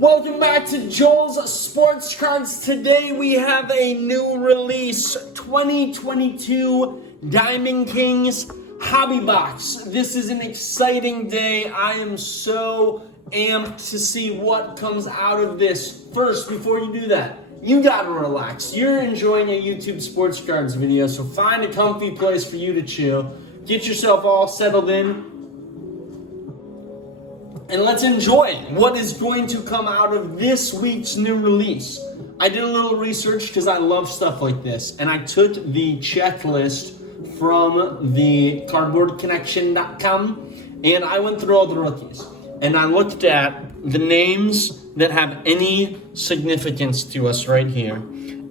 Welcome back to Joel's Sports Cards. Today we have a new release, 2022 Diamond Kings Hobby Box. This is an exciting day. I am so amped to see what comes out of this. First, before you do that, you gotta relax. You're enjoying a YouTube Sports Cards video, so find a comfy place for you to chill. Get yourself all settled in. And let's enjoy what is going to come out of this week's new release. I did a little research because I love stuff like this, and I took the checklist from the cardboardconnection.com, and I went through all the rookies. And I looked at the names that have any significance to us right here.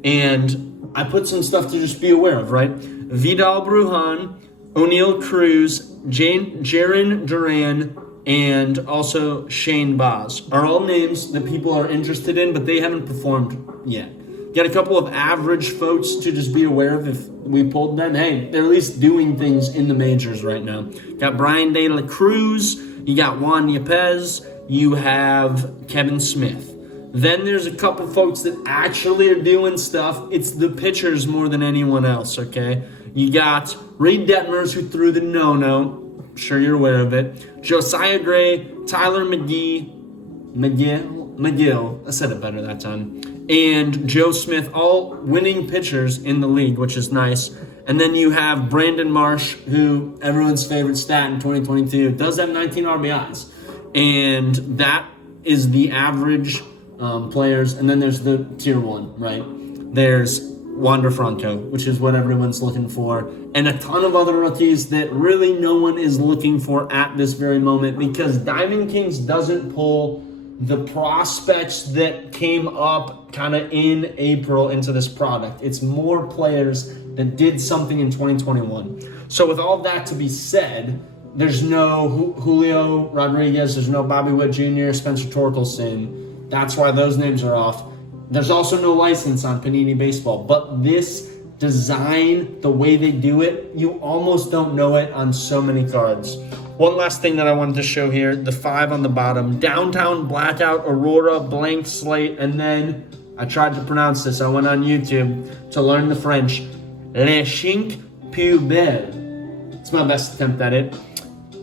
And I put some stuff to just be aware of, right? Vidal Brujan, O'Neal Cruz, Jaron Duran, and also Shane Baz are all names that people are interested in, but they haven't performed yet. Got a couple of average folks to just be aware of if we pulled them. Hey, they're at least doing things in the majors right now. Got Brian De La Cruz, you got Juan Yepez, you have Kevin Smith. Then there's a couple folks that actually are doing stuff. It's the pitchers more than anyone else, okay? You got Reed Detmers, who threw the no-no. Sure you're aware of it. Josiah Gray, Tyler McGill, I said it better that time, and Joe Smith, all winning pitchers in the league, which is nice. And then you have Brandon Marsh, who everyone's favorite stat in 2022, does have 19 RBIs. And that is the average players. And then there's the tier one, right? There's Wander Franco, which is what everyone's looking for, and a ton of other rookies that really no one is looking for at this very moment, because Diamond Kings doesn't pull the prospects that came up kind of in April into this product. It's more players that did something in 2021. So with all that to be said, there's no Julio Rodriguez, there's no Bobby Witt Jr., Spencer Torkelson. That's why those names are off. There's also no license on Panini Baseball, but this design, the way they do it, you almost don't know it on so many cards. One last thing that I wanted to show here, the 5 on the bottom, Downtown Blackout Aurora Blank Slate, and then I tried to pronounce this. I went on YouTube to learn the French. Le Chink Pubelle. It's my best attempt at it.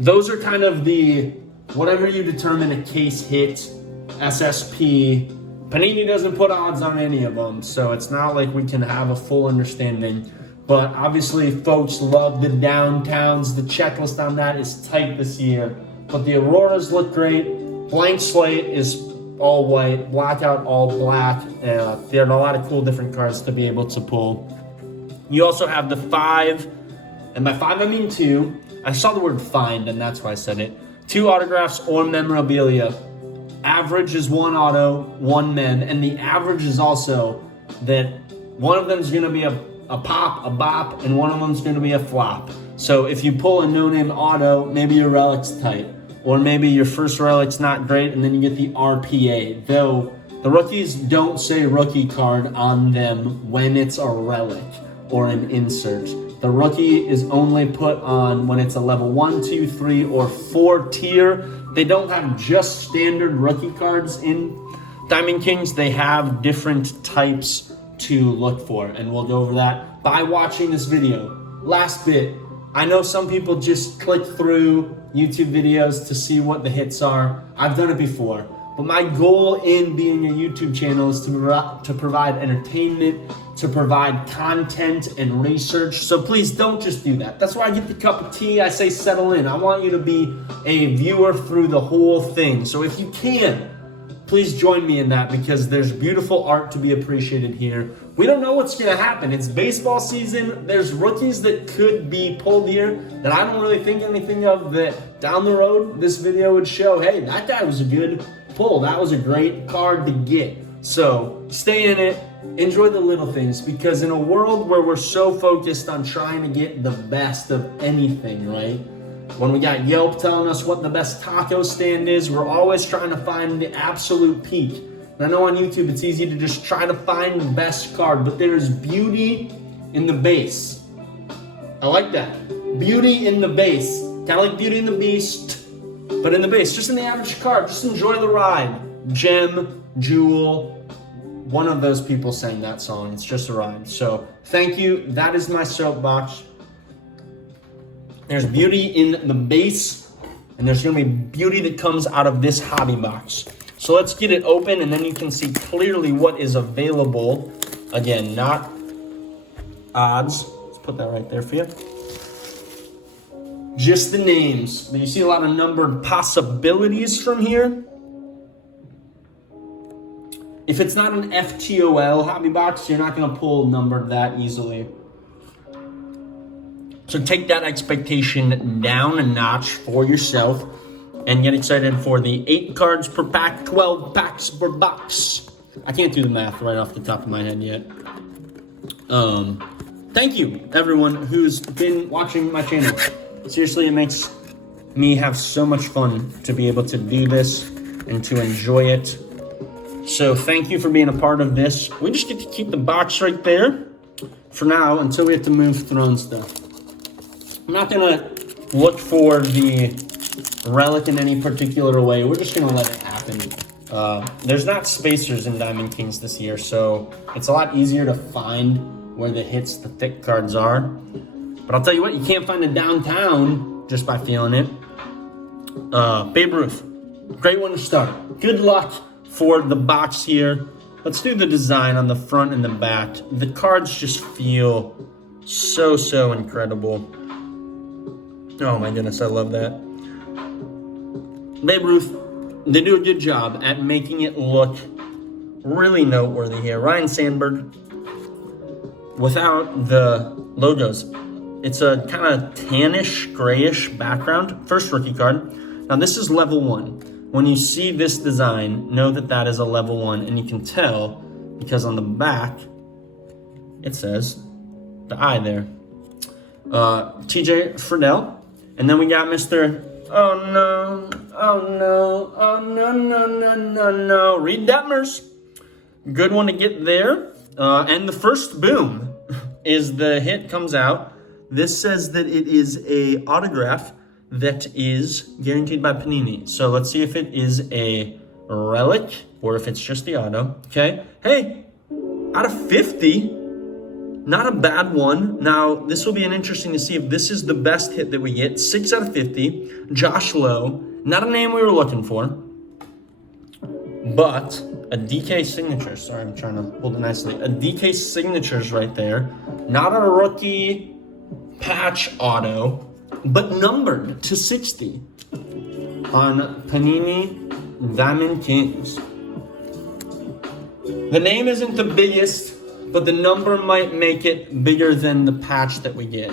Those are kind of the, whatever you determine a case hit, SSP. Panini doesn't put odds on any of them, so it's not like we can have a full understanding. But obviously, folks love the downtowns. The checklist on that is tight this year. But the Auroras look great. Blank Slate is all white. Blackout all black. There are a lot of cool different cards to be able to pull. You also have the 5, and by 5 I mean 2. I saw the word find, and that's why I said it. 2 autographs or memorabilia. Average is 1 auto, 1 mem, and the average is also that one of them is going to be a pop, a bop, and one of them is going to be a flop. So if you pull a no-name auto, maybe your relic's tight, or maybe your first relic's not great, and then you get the RPA. Though the rookies don't say rookie card on them when it's a relic or an insert. The rookie is only put on when it's a level 1, 2, 3, or 4 tier. They don't have just standard rookie cards in Diamond Kings. They have different types to look for, and we'll go over that by watching this video. Last bit, I know some people just click through YouTube videos to see what the hits are. I've done it before, but my goal in being a YouTube channel is to provide entertainment, to provide content and research. So please don't just do that. That's why I get the cup of tea. I say settle in. I want you to be a viewer through the whole thing. So if you can, please join me in that, because there's beautiful art to be appreciated here. We don't know what's going to happen. It's baseball season. There's rookies that could be pulled here that I don't really think anything of, that down the road this video would show, hey, that guy was a good pull. That was a great card to get. So stay in it. Enjoy the little things, because in a world where we're so focused on trying to get the best of anything, right? When we got Yelp telling us what the best taco stand is, we're always trying to find the absolute peak. And I know on YouTube it's easy to just try to find the best card, but there is beauty in the base. I like that. Beauty in the base. Kind of like Beauty and the Beast, but in the base. Just in the average card. Just enjoy the ride. Gem, Jewel, one of those people sang that song. It's just a ride. So thank you. That is my soapbox. There's beauty in the base, and there's going to be beauty that comes out of this hobby box. So let's get it open, and then you can see clearly what is available. Again, not odds. Let's put that right there for you. Just the names. But you see a lot of numbered possibilities from here. If it's not an FTOL hobby box, you're not going to pull numbered that easily. So take that expectation down a notch for yourself and get excited for the 8 cards per pack, 12 packs per box. I can't do the math right off the top of my head yet. Thank you, everyone who's been watching my channel. Seriously, it makes me have so much fun to be able to do this and to enjoy it. So thank you for being a part of this. We just get to keep the box right there for now until we have to move throne stuff. I'm not gonna look for the relic in any particular way. We're just gonna let it happen. There's not spacers in Diamond Kings this year, so it's a lot easier to find where the hits, the thick cards are. But I'll tell you what, you can't find a downtown just by feeling it. Babe Ruth, great one to start. Good luck for the box here. Let's do the design on the front and the back. The cards just feel so incredible. Oh my goodness, I love that. Babe Ruth, they do a good job at making it look really noteworthy here. Ryan Sandberg, without the logos, it's a kind of tannish, grayish background. First rookie card. Now this is level 1. When you see this design, know that that is a level 1, and you can tell because on the back, it says the I there. TJ Friedel. And then we got Mr. Reed Detmers. Good one to get there. And the first boom is the hit comes out. This says that it is a autograph that is guaranteed by Panini. So let's see if it is a relic or if it's just the auto. Okay. Hey, out of 50, not a bad one. Now, this will be an interesting to see if this is the best hit that we get. 6 out of 50. Josh Lowe, not a name we were looking for, but a DK signature. Sorry, I'm trying to hold it nicely. A DK signature's right there. Not a rookie patch auto, but numbered to 60 on Panini Diamond Kings. The name isn't the biggest, but the number might make it bigger than the patch that we get.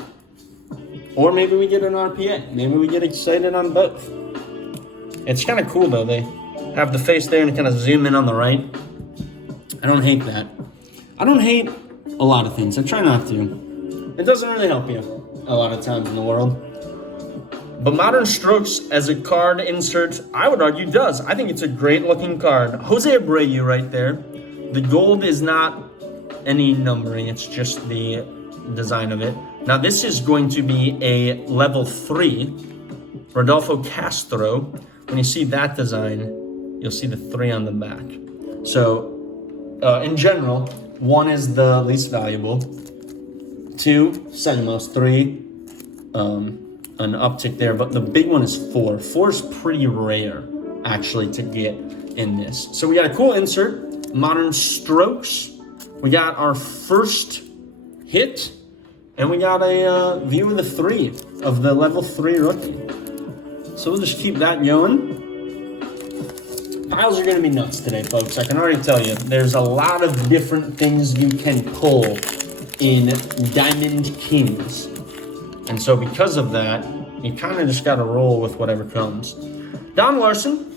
Or maybe we get an RPA. Maybe we get excited on both. It's kind of cool though. They have the face there and kind of zoom in on the right. I don't hate that. I don't hate a lot of things. I try not to. It doesn't really help you a lot of times in the world. But Modern Strokes as a card insert, I would argue does. I think it's a great looking card. Jose Abreu right there. The gold is not any numbering, it's just the design of it. Now this is going to be a level 3 Rodolfo Castro. When you see that design, you'll see the 3 on the back. So in general, 1 is the least valuable, 2 second most, 3 an uptick there, but the big one is 4. 4 is pretty rare actually to get in this. So we got a cool insert, Modern Strokes. We got our first hit, and we got a view of the 3 of the level 3 rookie. So we'll just keep that going. Piles are going to be nuts today, folks. I can already tell you. There's a lot of different things you can pull in Diamond Kings. And so because of that, you kind of just got to roll with whatever comes. Don Larson,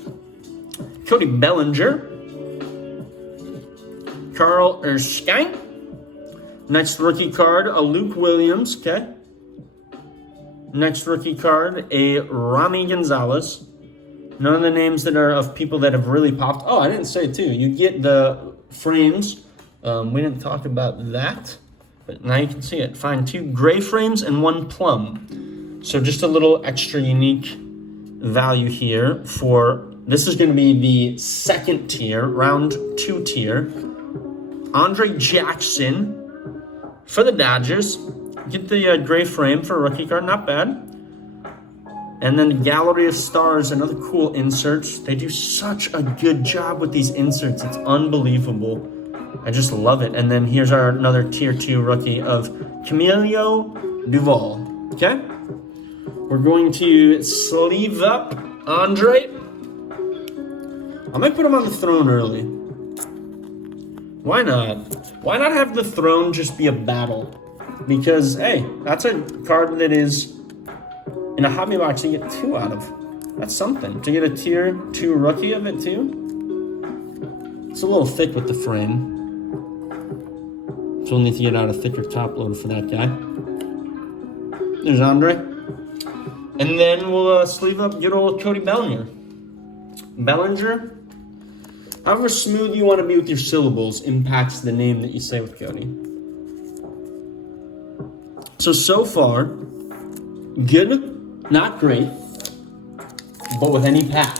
Cody Bellinger, Carl Erskine. Next rookie card, a Luke Williams, okay. Next rookie card, a Rami Gonzalez. None of the names that are of people that have really popped. Oh, I didn't say too. You get the frames. We didn't talk about that, but now you can see it. Find 2 gray frames and 1 plum. So just a little extra unique value here for This is going to be the second tier, round 2 tier. Andre Jackson for the Dodgers. Get the gray frame for a rookie card, not bad. And then the Gallery of Stars, another cool insert. They do such a good job with these inserts. It's unbelievable. I just love it. And then here's our another tier 2 rookie of Camilo Duval. Okay? We're going to sleeve up Andre. I might put him on the throne early. Why not? Why not have the throne just be a battle? Because, hey, that's a card that is, in a hobby box, you get 2 out of. That's something. To get a tier 2 rookie of it, too. It's a little thick with the frame. So we'll need to get out a thicker top loader for that guy. There's Andre. And then we'll sleeve up good old Cody Bellinger. Bellinger, however smooth you want to be with your syllables impacts the name that you say with Cody. So far, good, not great, but with any pack,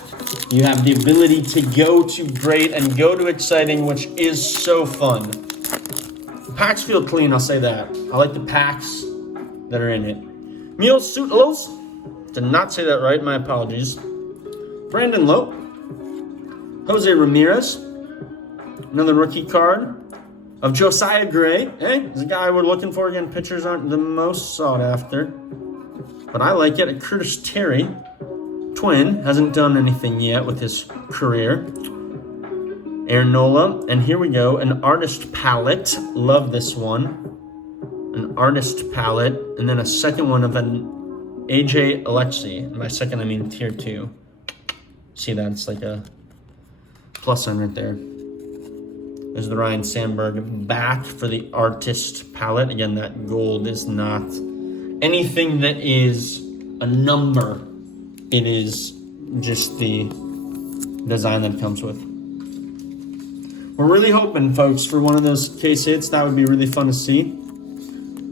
you have the ability to go to great and go to exciting, which is so fun. Packs feel clean, I'll say that. I like the packs that are in it. Meals, Suitlos, did not say that right, my apologies. Brandon Lowe. Jose Ramirez. Another rookie card of Josiah Gray. Hey, he's a guy we're looking for. Again, pitchers aren't the most sought after, but I like it. Curtis Terry, twin, hasn't done anything yet with his career. Aaron Nola, and here we go, an artist palette. Love this one. An artist palette, and then a second one of an AJ Alexi. And by second, I mean tier 2. See that? It's like a plus sign right there. There's the Ryan Sandberg back for the artist palette. Again, that gold is not anything that is a number. It is just the design that it comes with. We're really hoping, folks, for one of those case hits. That would be really fun to see.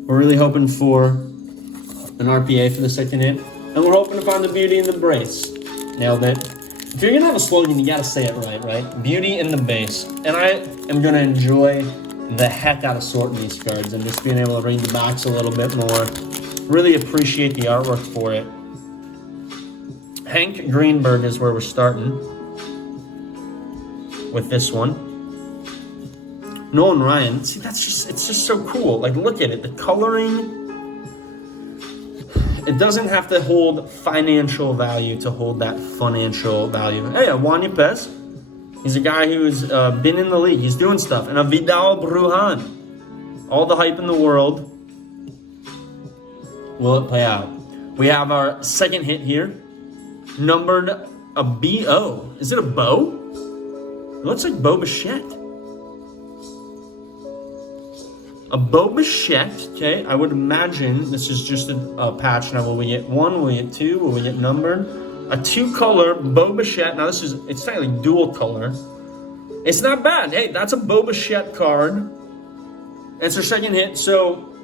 We're really hoping for an RPA for the second hit. And we're hoping to find the beauty in the brace. Nailed it. If you're going to have a slogan, you got to say it right? Beauty in the base. And I am going to enjoy the heck out of sorting these cards and just being able to read the box a little bit more. Really appreciate the artwork for it. Hank Greenberg is where we're starting with this one. Nolan Ryan, see, it's just so cool. Like, look at it, the coloring. It doesn't have to hold financial value to hold that financial value. Hey, Juan Yepes, he's a guy who's been in the league. He's doing stuff. And a Vidal Brujan, all the hype in the world. Will it play out? We have our second hit here, numbered a BO. Is it a Bo? It looks like Bo Bichette. A Bo Bichette, okay, I would imagine this is just a patch. Now, will we get 1? Will we get 2? Will we get numbered? A 2-color Bo Bichette. Now, it's technically dual color. It's not bad. Hey, that's a Bo Bichette card. It's our second hit. So,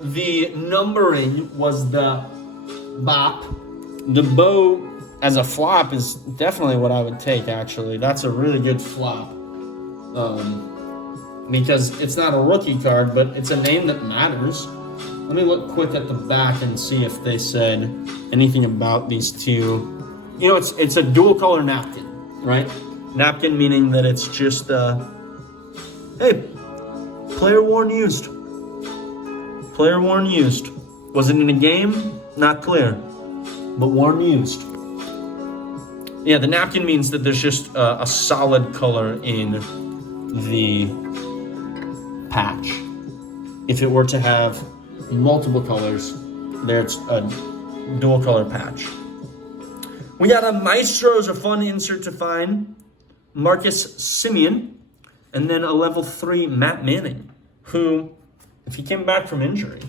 the numbering was the bop. The Bo as a flop is definitely what I would take, actually. That's a really good flop. Because it's not a rookie card, but it's a name that matters. Let me look quick at the back and see if they said anything about these two. You know, it's a dual color napkin, right? Napkin meaning that it's just, hey, player worn used. Player worn used. Was it in a game? Not clear. But worn used. Yeah, the napkin means that there's just a solid color in the patch. If it were to have multiple colors, there's a dual color patch. We got a Maestro's, a fun insert to find. Marcus Simeon, and then a level 3 Matt Manning, who, if he came back from injury,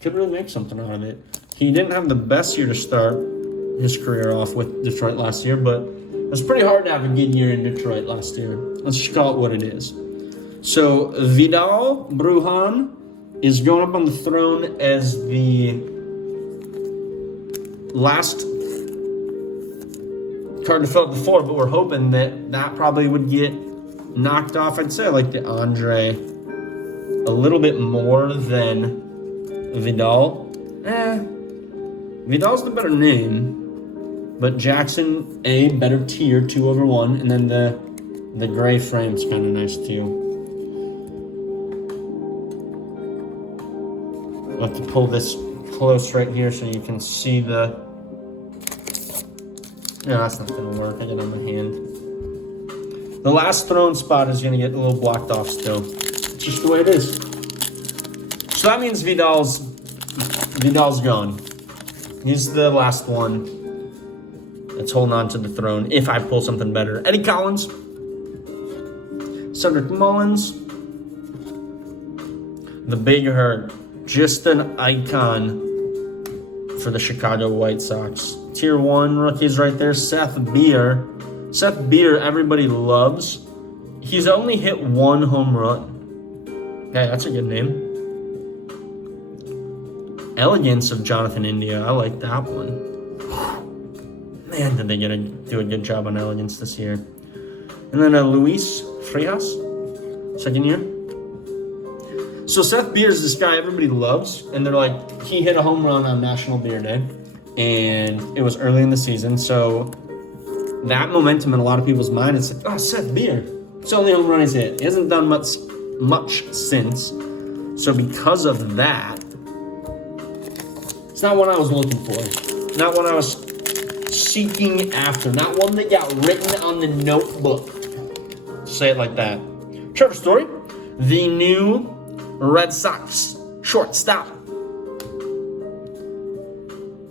could really make something out of it. He didn't have the best year to start his career off with Detroit last year, but it was pretty hard to have a good year in Detroit last year. Let's just call it what it is. So Vidal Brujan is going up on the throne as the last card to fill up the 4, but we're hoping that probably would get knocked off. I'd say I like the Andre a little bit more than Vidal. Vidal's the better name, but Jackson, better tier, 2/1, and then the gray frame's kind of nice too. I'll have to pull this close right here so you can see the... No, that's not gonna work. I got it on my hand. The last throne spot is gonna get a little blocked off still. It's just the way it is. So that means Vidal's gone. He's the last one that's holding on to the throne if I pull something better. Eddie Collins, Cedric Mullins, the Big Hurt, just an icon for the Chicago White Sox. Tier 1 rookies right there. Seth Beer. Seth Beer, everybody loves. He's only hit 1 home run. Hey, that's a good name. Elegance of Jonathan India. I like that one. Man, did they do a good job on Elegance this year. And then Luis Frias, second year. So Seth Beer is this guy everybody loves, and they're like, he hit a home run on National Beer Day, and it was early in the season, so that momentum in a lot of people's mind is like, oh, Seth Beer, it's the only home run he's hit. He hasn't done much since, so because of that, it's not what I was looking for, not what I was seeking after, not one that got written on the notebook. Say it like that. Trevor Story, the new Red Sox shortstop.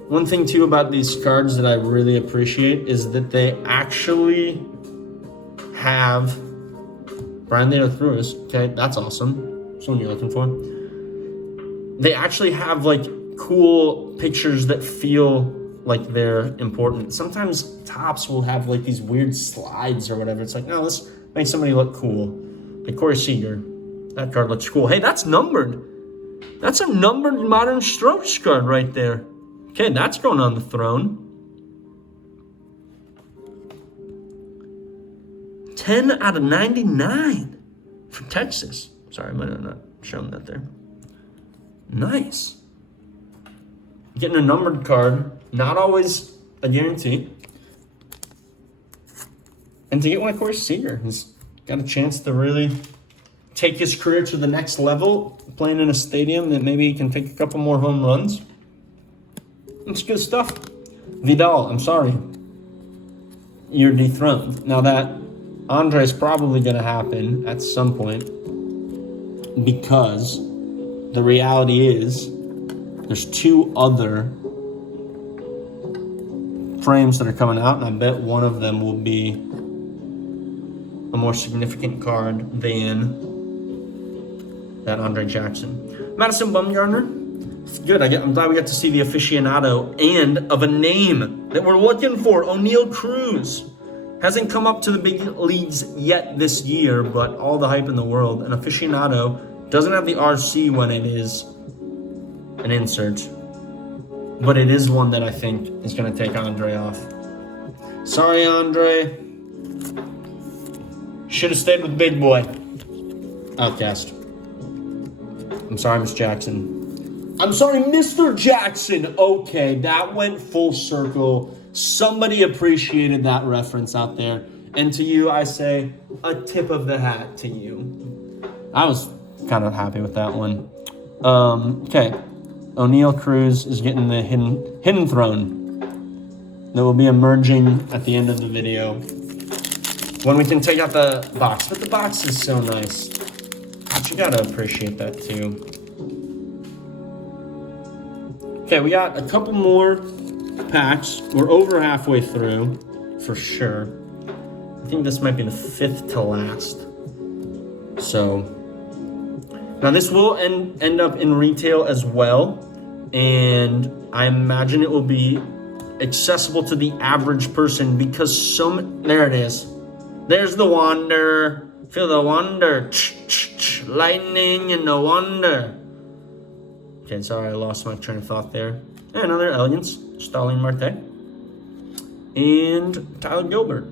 One thing too about these cards that I really appreciate is that they actually have Brian De La Cruz. Okay, that's awesome. That's what you're looking for. They actually have like cool pictures that feel like they're important. Sometimes tops will have like these weird slides or whatever. It's like, no, let's make somebody look cool. Like Corey Seager. That card looks cool. Hey, that's numbered. That's a numbered Modern Strokes card right there. Okay, that's going on the throne. 10 out of 99 for Texas. Sorry, I might have not shown that there. Nice. Getting a numbered card, not always a guarantee. And to get one of Corey Seager, he's got a chance to really take his career to the next level, playing in a stadium that maybe he can take a couple more home runs. It's good stuff. Vidal, I'm sorry. You're dethroned. Now that Andre is probably going to happen at some point because the reality is there's 2 other frames that are coming out, and I bet one of them will be a more significant card than that Andre Jackson. Madison Bumgarner. Good. I'm glad we got to see the aficionado and of a name that we're looking for. O'Neal Cruz. Hasn't come up to the big leagues yet this year, but all the hype in the world. An aficionado doesn't have the RC when it is an insert, but it is one that I think is going to take Andre off. Sorry, Andre. Should have stayed with Big Boy. Outcast. I'm sorry, Miss Jackson. I'm sorry, Mr. Jackson. Okay, that went full circle. Somebody appreciated that reference out there. And to you, I say a tip of the hat to you. I was kind of happy with that one. Okay. O'Neal Cruz is getting the hidden throne that will be emerging at the end of the video when we can take out the box. But the box is so nice. But you gotta appreciate that too. Okay, we got a couple more packs. We're over halfway through, for sure. I think this might be the 5th to last. So, now this will end up in retail as well, and I imagine it will be accessible to the average person because there it is. There's the wonder. Feel the wonder. Lightning and the wonder. Okay, sorry, I lost my train of thought there. And another Elegance, Starling Marte. and Tyler Gilbert.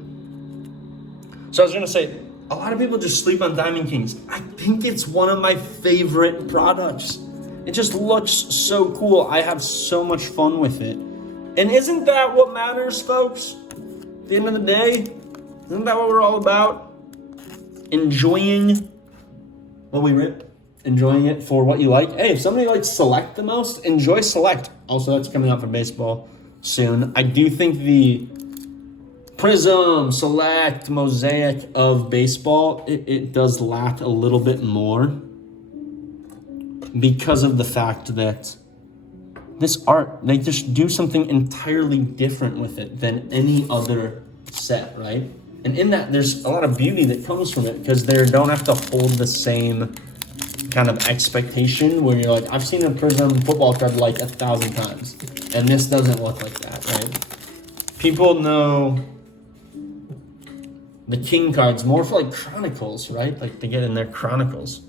So I was going to say, a lot of people just sleep on Diamond Kings. I think it's one of my favorite products. It just looks so cool. I have so much fun with it. And isn't that what matters, folks? At the end of the day, isn't that what we're all about? Enjoying what we rip. Enjoying it for what you like. Hey, if somebody likes Select the most, enjoy Select. Also, that's coming out for baseball soon. I do think the Prism, Select, Mosaic of baseball, it does lack a little bit more because of the fact that this art, they just do something entirely different with it than any other set, right? And in that, there's a lot of beauty that comes from it because they don't have to hold the same kind of expectation where you're like, I've seen a Prism football card like 1,000 times, and this doesn't look like that, right? People know the King cards more for like Chronicles, right? Like they get in their Chronicles.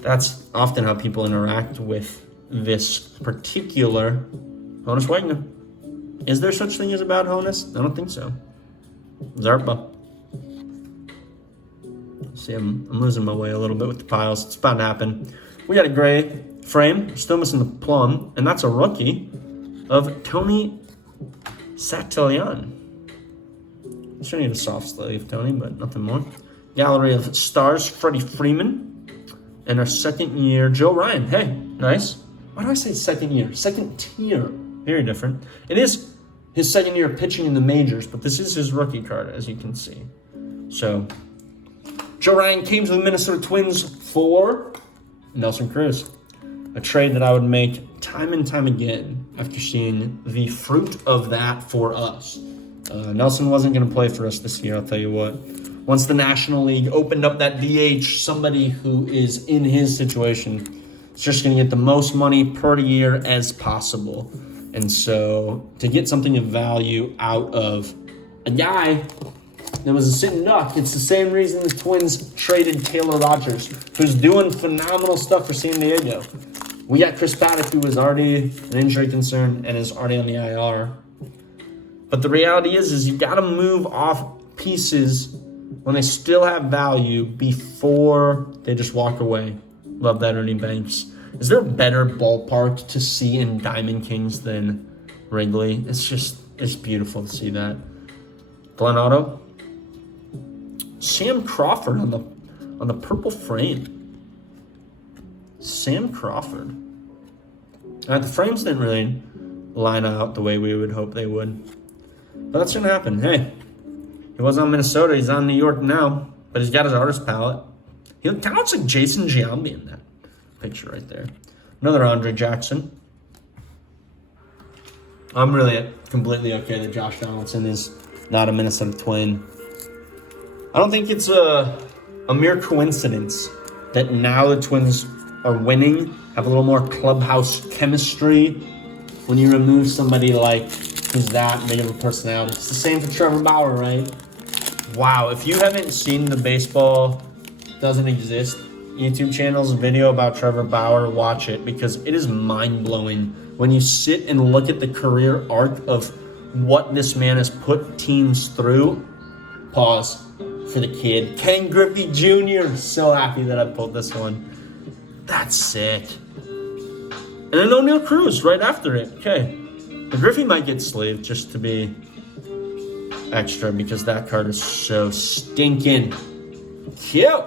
That's often how people interact with this particular Honus Wagner. Is there such thing as a bad Honus? I don't think so. Zarpa. See, I'm losing my way a little bit with the piles. It's about to happen. We got a gray frame. Still missing the plum. And that's a rookie of Tony Satilian. Sure need a soft sleeve, Tony, but nothing more. Gallery of Stars, Freddie Freeman. And our second year, Joe Ryan. Hey, nice. Why do I say second year? Second tier. Very different. It is his second year pitching in the majors, but this is his rookie card, as you can see. So, Joe Ryan came to the Minnesota Twins for Nelson Cruz. A trade that I would make time and time again after seeing the fruit of that for us. Nelson wasn't going to play for us this year, I'll tell you what. Once the National League opened up that DH, somebody who is in his situation is just going to get the most money per year as possible. And so to get something of value out of a guy that was a sitting duck, it's the same reason the Twins traded Taylor Rogers, who's doing phenomenal stuff for San Diego. We got Chris Paddock, who was already an injury concern and is already on the IR. But the reality is you got to move off pieces when they still have value before they just walk away. Love that, Ernie Banks. Is there a better ballpark to see in Diamond Kings than Wrigley? It's beautiful to see that. Glenn Otto. Sam Crawford on the purple frame. Sam Crawford. The frames didn't really line out the way we would hope they would. But that's going to happen. Hey, he was on Minnesota. He's on New York now. But he's got his artist palette. He kind of looks like Jason Giambi in that picture right there. Another Andre Jackson. I'm really completely okay that Josh Donaldson is not a Minnesota Twin. I don't think it's a mere coincidence that now the Twins are winning, have a little more clubhouse chemistry when you remove somebody like who's that big of a personality. It's the same for Trevor Bauer, right? Wow, if you haven't seen the Baseball Doesn't Exist YouTube channel's video about Trevor Bauer, watch it because it is mind-blowing when you sit and look at the career arc of what this man has put teams through. Pause for the kid. Ken Griffey Jr. So happy that I pulled this one. That's sick. And then O'Neal Cruz right after it. Okay. The Griffey might get sleeved just to be extra because that card is so stinking cute.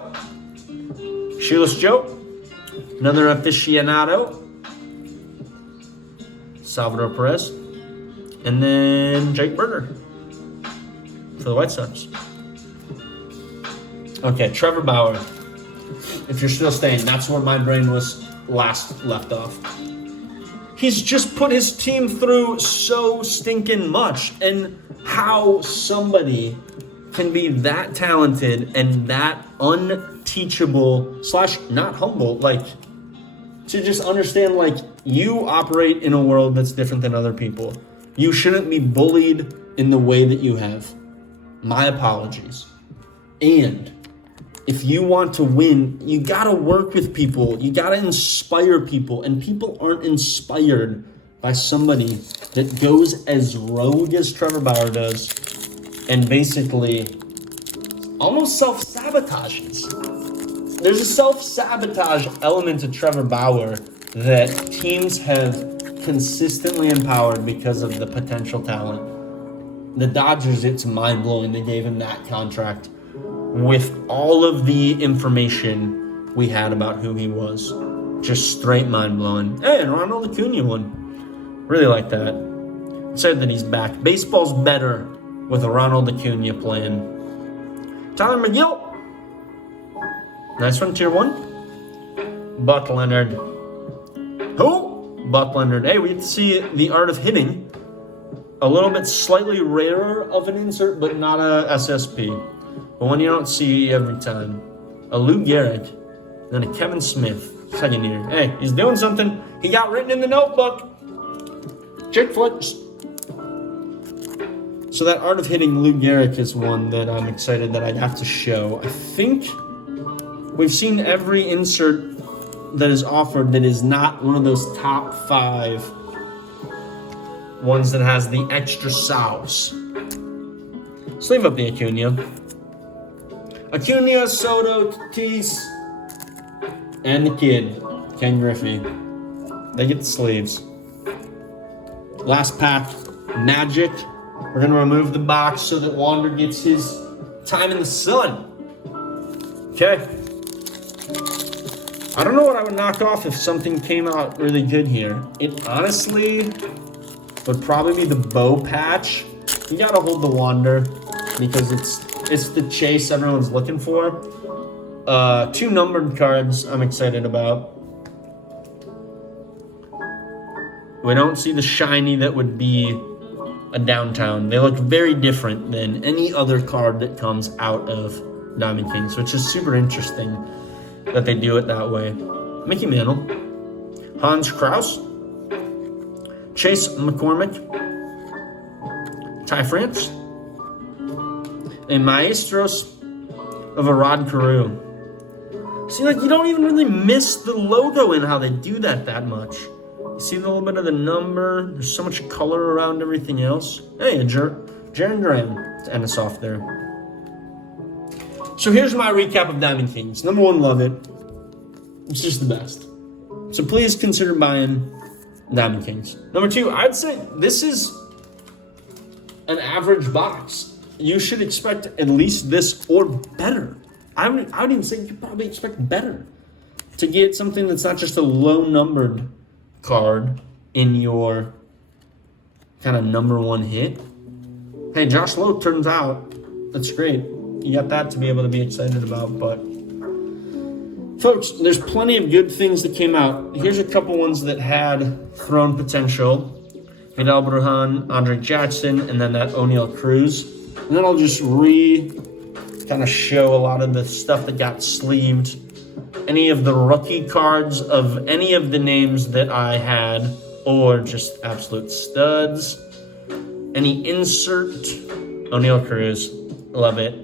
Shoeless Joe. Another aficionado. Salvador Perez. And then Jake Burger for the White Sox. Okay, Trevor Bauer. If you're still staying, that's where my brain was last left off. He's just put his team through so stinking much. And how somebody can be that talented and that unteachable / not humble, like to just understand like you operate in a world that's different than other people. You shouldn't be bullied in the way that you have. My apologies. And if you want to win, you gotta work with people. You gotta inspire people. And people aren't inspired by somebody that goes as rogue as Trevor Bauer does and basically almost self-sabotages. There's a self-sabotage element to Trevor Bauer that teams have consistently empowered because of the potential talent. The Dodgers, it's mind-blowing they gave him that contract with all of the information we had about who he was. Just straight mind-blowing. Hey, and Ronald Acuna won. Really like that. Excited that he's back. Baseball's better with a Ronald Acuna playing. Tyler McGill. Nice one, tier 1. Buck Leonard. Who? Buck Leonard. Hey, we get to see the art of hitting. A little bit slightly rarer of an insert, but not a SSP. But one you don't see every time. A Lou Gehrig, then a Kevin Smith, second year. Hey, he's doing something. He got written in the notebook. Chick flicks. So that art of hitting Lou Gehrig is one that I'm excited that I'd have to show. I think we've seen every insert that is offered that is not one of those top 5 ones that has the extra sauce. Let's leave up the Acuna. Acuna, Soto, Tatis, and the kid, Ken Griffey. They get the sleeves. Last pack, Magic. We're going to remove the box so that Wander gets his time in the sun. Okay. I don't know what I would knock off if something came out really good here. It honestly would probably be the bow patch. You got to hold the Wander because it's the chase everyone's looking for. 2 numbered cards I'm excited about. We don't see the shiny that would be a downtown. They look very different than any other card that comes out of Diamond Kings, which is super interesting that they do it that way. Mickey Mantle, Hans Kraus, Chase McCormick, Ty France, and Maestros of a Rod Carew. See, like, you don't even really miss the logo in how they do that much. You see a little bit of the number. There's so much color around everything else. Hey, Jaron Duran to end us off there. So here's my recap of Diamond Kings. Number 1, love it. It's just the best. So please consider buying Diamond Kings. Number 2, I'd say this is an average box. You should expect at least this or better. I would even say you could probably expect better to get something that's not just a low numbered card in your kind of number 1 hit. Hey, Josh Lowe turns out. That's great. You got that to be able to be excited about. But folks, there's plenty of good things that came out. Here's a couple ones that had throne potential. Vidal Brujan, Andre Jackson, and then that O'Neal Cruz. And then I'll just kind of show a lot of the stuff that got sleeved. Any of the rookie cards of any of the names that I had, or just absolute studs. Any insert, O'Neal Cruz, love it.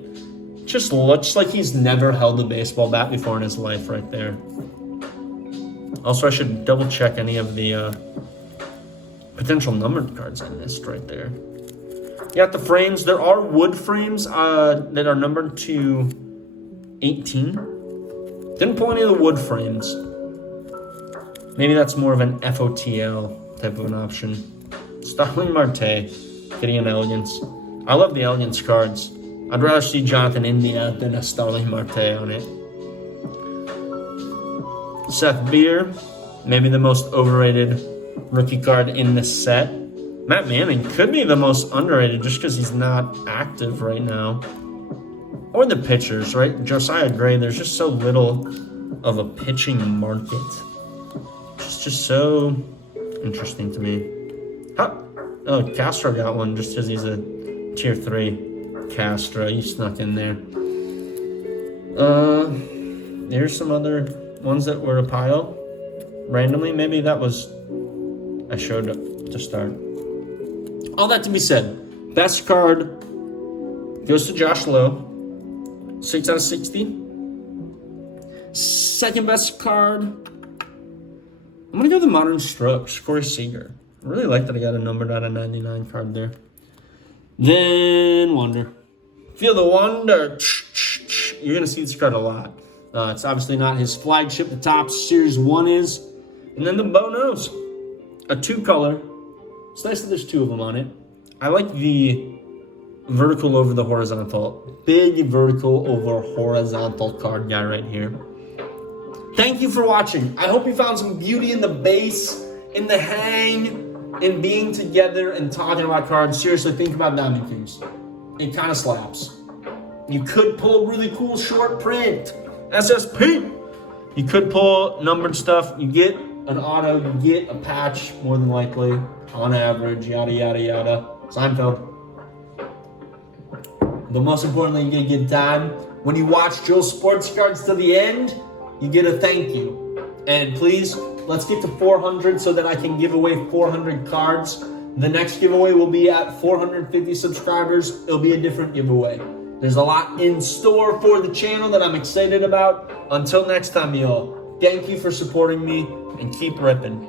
Just looks like he's never held a baseball bat before in his life right there. Also, I should double check any of the potential numbered cards I missed right there. You got the frames. There are wood frames that are numbered to 18. Didn't pull any of the wood frames. Maybe that's more of an FOTL type of an option. Starling Marte, getting an Elegance. I love the Elegance cards. I'd rather see Jonathan India than a Starling Marte on it. Seth Beer, maybe the most overrated rookie card in this set. Matt Manning could be the most underrated just because he's not active right now. Or the pitchers, right? Josiah Gray, there's just so little of a pitching market. It's just so interesting to me. Oh, Castro got one just because he's a tier 3. Castro, you snuck in there. There's some other ones that were a pile. Randomly, maybe that was I showed up to start. All that to be said, best card goes to Josh Lowe. 6 out of 60. Second best card, I'm going to go with the Modern Strokes, Corey Seager. I really like that I got a numbered out of 99 card there. Then Wonder. Feel the Wonder. You're going to see this card a lot. It's obviously not his flagship. The Topps Series 1 is. And then the Bo Nose. A 2-color. It's nice that there's 2 of them on it. I like the vertical over the horizontal. Big vertical over horizontal card guy right here. Thank you for watching. I hope you found some beauty in the base, in the hang, in being together and talking about cards. Seriously, think about Diamond Kings. It kind of slaps. You could pull a really cool short print. SSP. You could pull numbered stuff. You get an auto. You get a patch, more than likely, on average. Yada, yada, yada. Seinfeld. But most importantly, you get a good time. When you watch Joe's Sports Cards to the end, you get a thank you. And please, let's get to 400 so that I can give away 400 cards. The next giveaway will be at 450 subscribers. It'll be a different giveaway. There's a lot in store for the channel that I'm excited about. Until next time, y'all, thank you for supporting me and keep ripping.